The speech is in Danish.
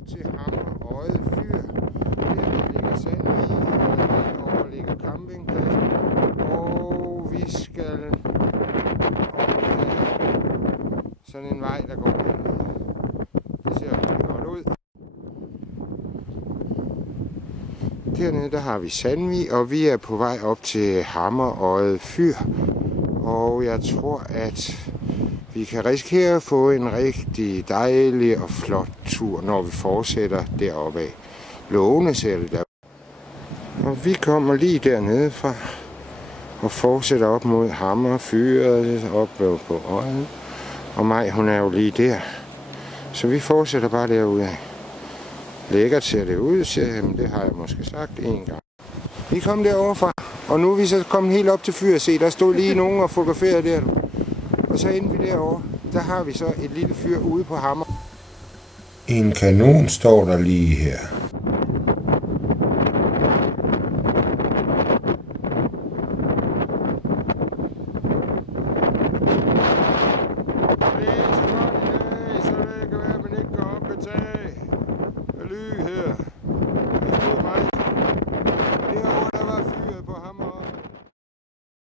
op til Hammer Odde Fyr. Her ligger Sandvig, og derovre ligger campingpladsen. Og vi skal sådan en vej, der går hernede. Det ser rigtig godt ud. Dernede der har vi Sandvig, og vi er på vej op til Hammer Odde Fyr. Og jeg tror, at vi kan risikere at få en rigtig dejlig og flot tur, når vi fortsætter deroppe af. Lovende ser det der. Og vi kommer lige dernede fra og fortsætter op mod Hammer Fyret, op på Odden. Og Maj, hun er jo lige der. Så vi fortsætter bare derude af. Lækkert ser det ud, siger jeg. Det har jeg måske sagt en gang. Vi kom derovre fra, og nu er vi så kommet helt op til Fyr. Se, der stod lige nogen og fotograferede der. Og så inde vi derovre, der har vi så et lille fyr ude på Hammer. En kanon står der lige her.